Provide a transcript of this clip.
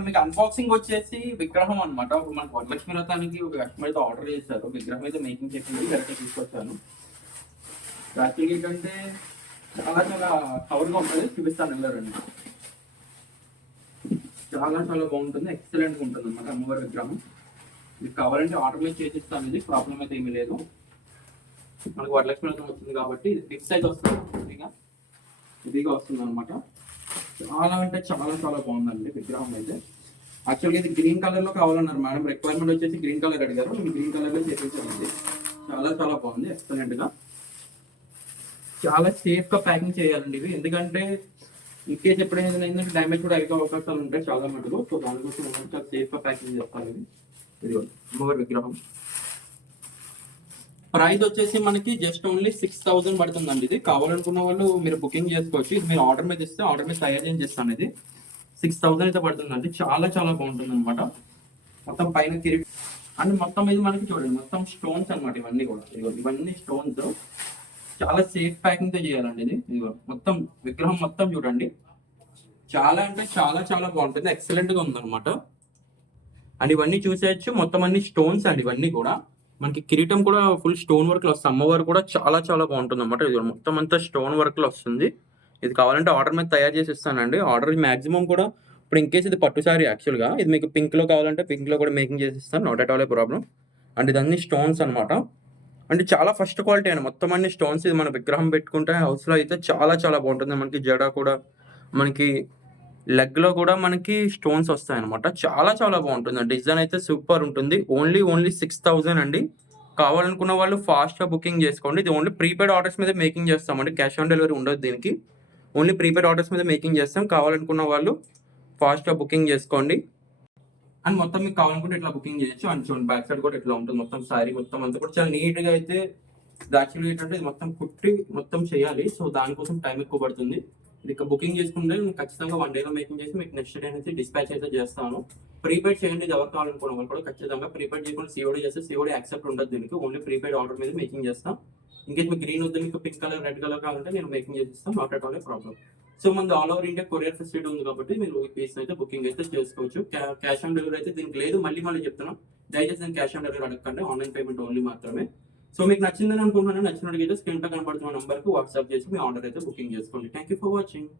ఇప్పుడు మీకు అన్బాక్సింగ్ వచ్చేసి విగ్రహం అనమాట. ఇప్పుడు మనకు వరలక్ష్మి వ్రతానికి ఒక కస్టమర్ అయితే ఆర్డర్ చేశారు. విగ్రహం అయితే మేకింగ్ చెప్పింది, కరెక్ట్గా తీసుకొచ్చాను. యాక్చువల్గా ఏంటంటే చాలా చాలా కవర్గా ఉంటుంది, చూపిస్తాను వెళ్ళారండి. చాలా చాలా బాగుంటుంది, ఎక్సలెంట్గా ఉంటుంది అనమాట అమ్మవారి విగ్రహం. మీకు కావాలంటే ఆర్డర్ మీద చేసిస్తాను, ఇది ప్రాబ్లం అయితే ఏమీ లేదు. మనకు వరలక్ష్మి వ్రతం వచ్చింది కాబట్టి ఇది ఫిక్స్ అయితే వస్తుంది, ఇదిగా వస్తుంది అనమాట. చాలా అంటే చాలా చాలా బాగుందండి విగ్రహం అయితే. యాక్చువల్గా ఇది గ్రీన్ కలర్ లో కావాలన్నారు మేడం, రిక్వైర్మెంట్ వచ్చేసి గ్రీన్ కలర్ అడిగారు, నేను గ్రీన్ కలర్ లో చేపించానండి. చాలా చాలా బాగుంది, ఎక్సలెంట్ గా. చాలా సేఫ్ గా ప్యాకింగ్ చేయాలండి ఇవి, ఎందుకంటే ఇన్ కేస్ ఎప్పుడైనా ఏంటంటే డ్యామేజ్ కూడా అయ్యే అవకాశాలు ఉంటాయి చాలా మటుకు. సో దానికోసం చాలా సేఫ్ గా ప్యాకింగ్ చేస్తాను ఇది. ఇది అమ్మవారి విగ్రహం. ప్రైస్ వచ్చేసి మనకి జస్ట్ ఓన్లీ 6000 పడుతుందండి. ఇది కావాలనుకున్న వాళ్ళు మీరు బుకింగ్ చేసుకోవచ్చు. ఇది మీరు ఆర్డర్ మీద ఇస్తే ఆర్డర్ మీద తయారు చేస్తాను. ఇది 6000 అయితే పడుతుందండి. చాలా చాలా బాగుంటుంది అనమాట. మొత్తం పైన కిరీట్ అండ్ మొత్తం ఇది మనకి చూడండి మొత్తం స్టోన్స్ అనమాట. ఇవన్నీ కూడా ఇవన్నీ స్టోన్స్. చాలా సేఫ్ ప్యాకింగ్ తో చేయాలండి ఇది. ఇదిగో మొత్తం విగ్రహం మొత్తం చూడండి, చాలా అంటే చాలా చాలా బాగుంటుంది, ఎక్సలెంట్ గా ఉందన్నమాట. అండ్ ఇవన్నీ చూసేయచ్చు, మొత్తం అన్ని స్టోన్స్ అండి. ఇవన్నీ కూడా మనకి కిరీటం కూడా ఫుల్ స్టోన్ వర్క్ లో వస్తుంది. అమ్మవారు కూడా చాలా చాలా బాగుంటుంది అనమాట. ఇది మొత్తం అంతా స్టోన్ వర్క్ లో వస్తుంది. ఇది కావాలంటే ఆర్డర్ మీద తయారు చేసి ఇస్తానండి. ఆర్డర్ మాక్సిమం కూడా ఇప్పుడు ఇన్ కేసు ఇది పట్టు సారీ యాక్చువల్గా, ఇది మీకు పింక్ లో కావాలంటే పింక్ లో కూడా మేకింగ్ చేసి ఇస్తాను, not at all a problem. And ఇదన్నీ స్టోన్స్ అనమాట. అంటే చాలా ఫస్ట్ క్వాలిటీ అండి, మొత్తం అన్ని స్టోన్స్. ఇది మన విగ్రహం పెట్టుకుంటే హౌస్ లో అయితే చాలా చాలా బాగుంటుంది. మనకి జడ కూడా, మనకి లెగ్ లో కూడా మనకి స్టోన్స్ వస్తాయి అనమాట. చాలా చాలా బాగుంటుంది, డిజైన్ అయితే సూపర్ ఉంటుంది. ఓన్లీ 6000 అండి. కావాలనుకున్న వాళ్ళు ఫాస్ట్ గా బుకింగ్ చేసుకోండి. ఇది ఓన్లీ ప్రీపెయిడ్ ఆర్డర్స్ మీద మేకింగ్ చేస్తామండి, క్యాష్ ఆన్ డెలివరీ ఉండదు దీనికి. ఓన్లీ ప్రీపెయిడ్ ఆర్డర్స్ మీద మేకింగ్ చేస్తాం. కావాలనుకున్న వాళ్ళు ఫాస్ట్ గా బుకింగ్ చేసుకోండి. అండ్ మొత్తం మీకు కావాలనుకుంటే ఇట్లా బుకింగ్ చేయొచ్చు. అండ్ చూడండి బ్యాక్ సైడ్ కూడా ఇట్లా ఉంటుంది, మొత్తం సారీ మొత్తం అంతా కూడా చాలా నీట్ గా అయితే. యాక్చువల్లీ ఏంటంటే ఇది మొత్తం కుట్టి మొత్తం చేయాలి, సో దానికోసం టైం ఎక్కువ పడుతుంది. ఇది బుకింగ్ చేసుకుంటే నేను ఖచ్చితంగా 1 డేలో మేకింగ్ చేసి మీకు నెక్స్ట్ డే నుంచి డిస్పాచ్ అయితే చేస్తాను. ప్రీపెయిడ్ చేయండి, ఇది ఎవరు కావాలనుకున్న వాళ్ళు కూడా ఖచ్చితంగా. ప్రీపెయిడ్ చేయకుండా సిఓడి చేస్తే సిఓడి యాక్సెప్ట్ ఉండదు దీనికి. ఓన్లీ ప్రీపెయిడ్ ఆర్డర్ మీద మేకింగ్ చేస్తాం. ఇంకేస్ మీకు గ్రీన్ వద్దు, మీకు పింక్ కలర్ రెడ్ కలర్ కావాలంటే నేను మేకింగ్ చేసి ఇస్తాను, not at all a problem. So మనది all over India courier facility ఉంది కాబట్టి మీరు ఈ పీస్ అయితే బుకింగ్ అయితే చేసుకోవచ్చు. క్యాష్ ఆన్ డెలివరీ అయితే దీనికి లేదు. మళ్ళీ చెప్తున్నాం, దయచేసి నేను క్యాష్ ఆన్ డెలివరీ అడగండి, ఆన్లైన్ పేమెంట్ ఓన్లీ మాత్రమే. సో మీకు నచ్చిందని అనుకుంటున్నాను. నచ్చినట్టు స్క్రీన్ పై కనబడుతున్న నంబర్కి వాట్సాప్ చేసి మీ ఆర్డర్ అయితే బుకింగ్ చేసుకోండి. Thank you for watching.